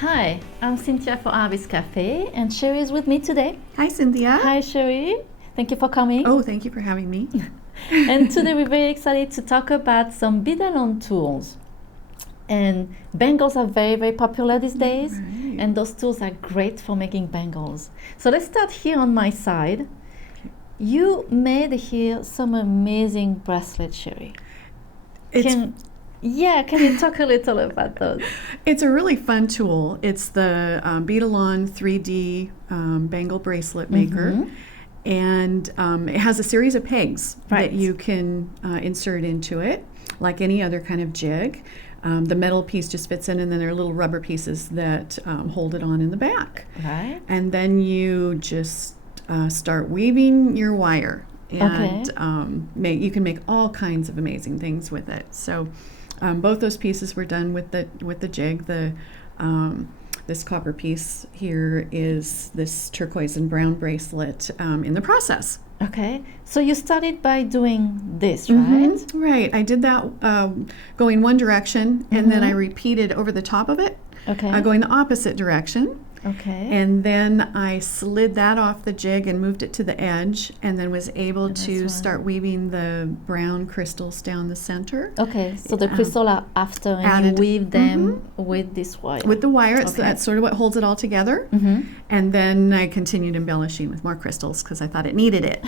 Hi, I'm Cynthia for Artbeads Cafe, and Cheri is with me today. Hi, Cynthia. Hi, Cheri. Thank you for coming. Oh, thank you for having me. And today we're very excited to talk about some Beadalon tools. And bangles are very, very popular these days, Right. and those tools are great for making bangles. So let's start here on my side. You made here some amazing bracelets, Cheri. Can you talk a little about those? It's a really fun tool. It's the Beadalon 3D bangle bracelet maker. And it has a series of pegs that you can insert into it, like any other kind of jig. The metal piece just fits in, and then there are little rubber pieces that hold it on in the back. Right. And then you just start weaving your wire. And you can make all kinds of amazing things with it. So both those pieces were done with the jig. This copper piece here is this turquoise and brown bracelet in the process. Okay, so you started by doing this, right? Right. I did that going one direction, and then I repeated over the top of it, going the opposite direction. Okay. And then I slid that off the jig and moved it to the edge, and then was able to start weaving the brown crystals down the center. Okay, so the crystals are after, and you weave them with this wire. With the wire, that's sort of what holds it all together. And then I continued embellishing with more crystals because I thought it needed it.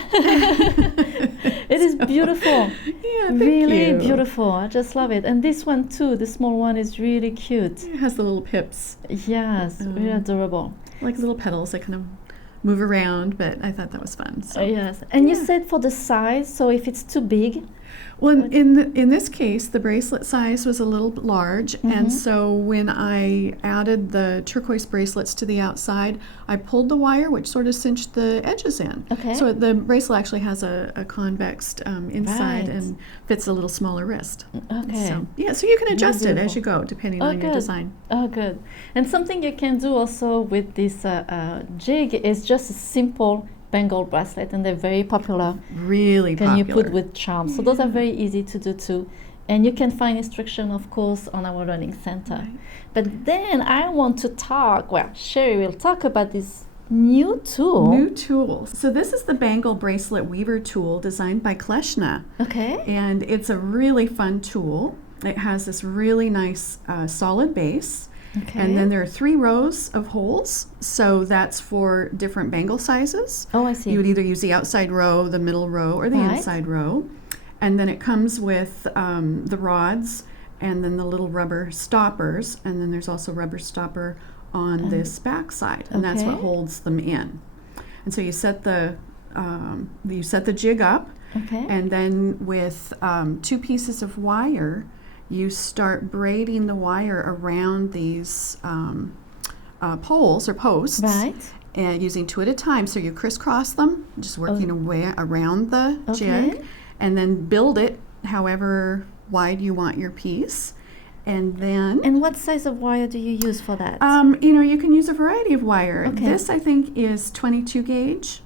It is beautiful. Yeah, really beautiful. I just love it. And this one too, the small one, is really cute. It has the little pips. Yes, really adorable. Like little petals that kind of move around, but I thought that was fun. So. Yes, and you said for the size, so if it's too big? Well, in this case, the bracelet size was a little large, and so when I added the turquoise bracelets to the outside, I pulled the wire, which sort of cinched the edges in. Okay. So the bracelet actually has a convex inside and fits a little smaller wrist. Okay. So you can adjust it as you go, depending on your design. Oh, good. And something you can do also with this jig is just a simple bangle bracelet, and they're very popular. Really can popular. You put with charms. So those are very easy to do too. And you can find instruction, of course, on our learning center. Right. But then I want to talk, Cheri will talk about this new tool. New tool. So this is the bangle bracelet weaver tool designed by Kleshna. Okay. And it's a really fun tool. It has this really nice solid base. Okay. And then there are 3 rows of holes, so that's for different bangle sizes. Oh, I see. You would either use the outside row, the middle row, or the inside row. And then it comes with the rods and then the little rubber stoppers, and then there's also rubber stopper on this back side, and that's what holds them in. And so you set the jig up, and then with 2 pieces of wire, you start braiding the wire around these poles or posts, and using 2 at a time. So you crisscross them, just working away around the jig, and then build it however wide you want your piece. And then... And what size of wire do you use for that? You can use a variety of wire. This, I think, is 22 gauge.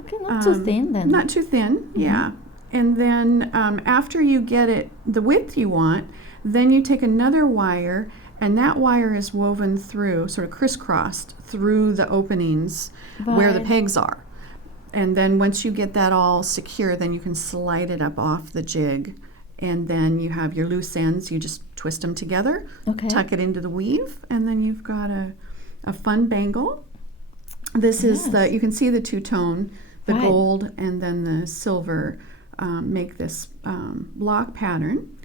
Okay, not too thin then. Not too thin, yeah. And then after you get it the width you want, then you take another wire, and that wire is woven through, sort of crisscrossed through the openings where the pegs are. And then once you get that all secure, then you can slide it up off the jig. And then you have your loose ends, you just twist them together, tuck it into the weave, and then you've got a fun bangle. This is you can see the 2-tone, the gold and then the silver. Make this block pattern,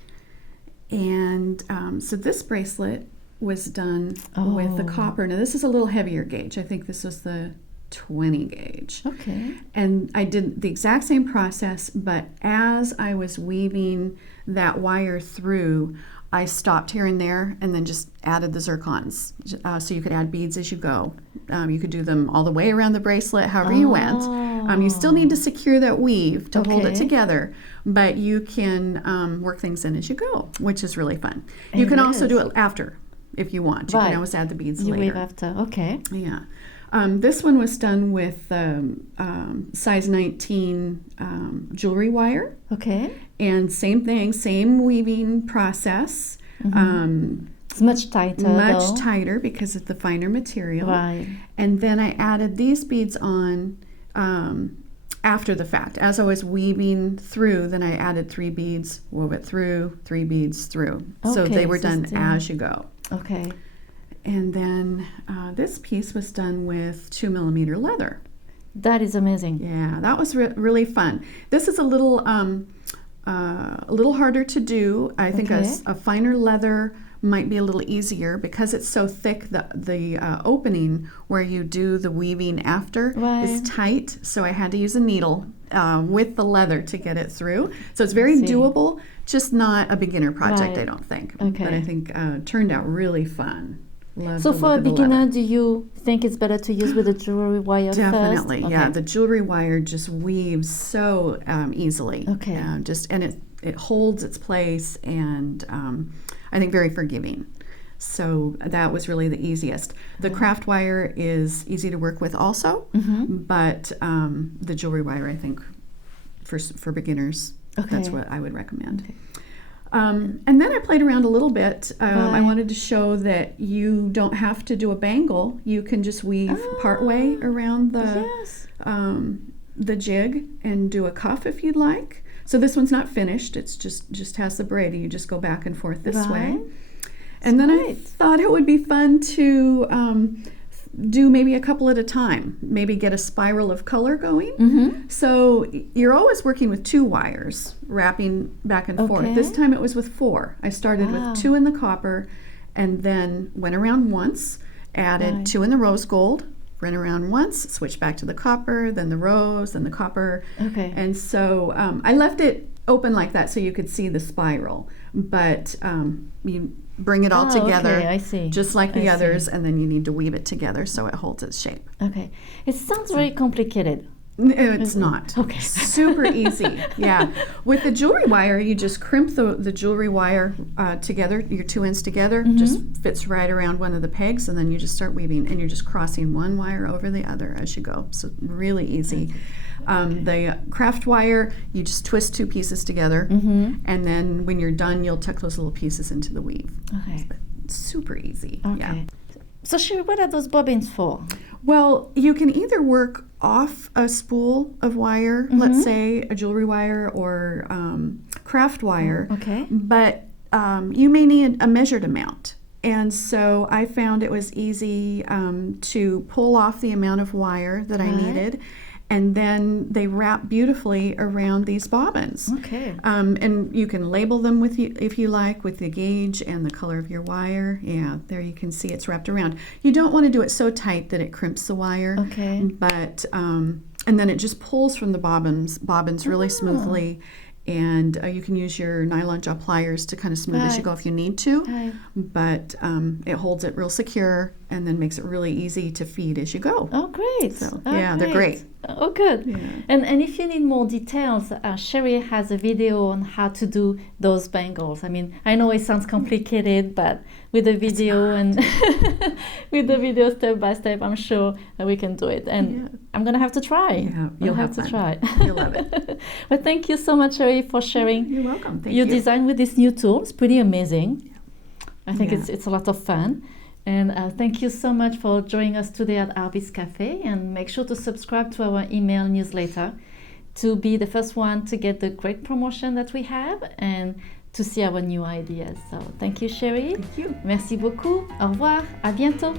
and so this bracelet was done with the copper. Now this is a little heavier gauge. I think this was the 20 gauge. Okay. And I did the exact same process, but as I was weaving that wire through, I stopped here and there and then just added the zircons. So you could add beads as you go. You could do them all the way around the bracelet, however you went. You still need to secure that weave to hold it together, but you can work things in as you go, which is really fun. You can also do it after if you want. You can always add the beads later. You weave after, okay. Yeah. This one was done with size 19 jewelry wire. Okay. And same thing, same weaving process. It's much tighter. Much tighter because of the finer material. Right. And then I added these beads on after the fact. As I was weaving through, then I added 3 beads, wove it through, 3 beads through. So Okay, they were so done still- as you go. Okay. And then this piece was done with 2mm leather. That is amazing. Yeah, that was really fun. This is a little harder to do. I think Okay. a finer leather might be a little easier because it's so thick. The opening where you do the weaving after is Right. tight, so I had to use a needle with the leather to get it through. So it's very see. doable, just not a beginner project, Right. I don't think. Okay. But I think turned out really fun. Love So the for look a of the beginner, leather. do you think it's better to use with the jewelry wire Definitely, first? yeah. Okay. The jewelry wire just weaves so easily. Okay. And it holds its place, and I think very forgiving. So that was really the easiest. The craft wire is easy to work with also, but the jewelry wire, I think, for beginners, that's Okay. what I would recommend. And then I played around a little bit. I Right. wanted to show that you don't have to do a bangle. You can just weave partway around Yes. the jig and do a cuff if you'd like. So this one's not finished. It's just has the braid. You just go back and forth this way. Right. And then I Great. thought it would be fun to do maybe a couple at a time. Maybe get a spiral of color going. So you're always working with 2 wires, wrapping back and forth. Okay. This time it was with 4. I started Wow. with 2 in the copper, and then went around once, added Right. 2 in the rose gold, ran around once, switched back to the copper, then the rose, then the copper. Okay. And so I left it open like that so you could see the spiral, but you bring it all together, Okay, I see. just like the I others, see. and then you need to weave it together so it holds its shape. Okay. It sounds very complicated. It's not. Okay. Super easy. Yeah. With the jewelry wire, you just crimp the jewelry wire together, your 2 ends together, just fits right around one of the pegs, and then you just start weaving, and you're just crossing one wire over the other as you go. So really easy. The craft wire, you just twist 2 pieces together, and then when you're done, you'll tuck those little pieces into the weave. Okay. Super easy. Okay. Yeah. So Cheri, what are those bobbins for? Well, you can either work off a spool of wire, let's say a jewelry wire or craft wire, Okay. but you may need a measured amount. And so I found it was easy to pull off the amount of wire that I Right. needed, and then they wrap beautifully around these bobbins. Okay. And you can label them with you if you like, with the gauge and the color of your wire. Yeah, there you can see it's wrapped around. You don't want to do it so tight that it crimps the wire. Okay. But and then it just pulls from the bobbins really smoothly. And you can use your nylon jaw pliers to kind of smooth as you Right. go if you need to. Right. But it holds it real secure and then makes it really easy to feed as you go. Oh, great. So, Oh, yeah, they're great. Oh, good. Yeah. And if you need more details, Cheri has a video on how to do those bangles. I mean, I know it sounds complicated, but with the video and with the video step by step, I'm sure that we can do it. And Yeah. I'm gonna have to try. Yeah, I'll you'll have have to fun. try. You'll love it. Well, thank you so much, Cheri, for sharing You're welcome. Thank your you. design with this new tool. It's pretty amazing. I think Yeah. it's a lot of fun. And thank you so much for joining us today at Artbeads Cafe. And make sure to subscribe to our email newsletter to be the first one to get the great promotion that we have and to see our new ideas. So thank you, Cheri. Thank you. Merci beaucoup. Au revoir. À bientôt.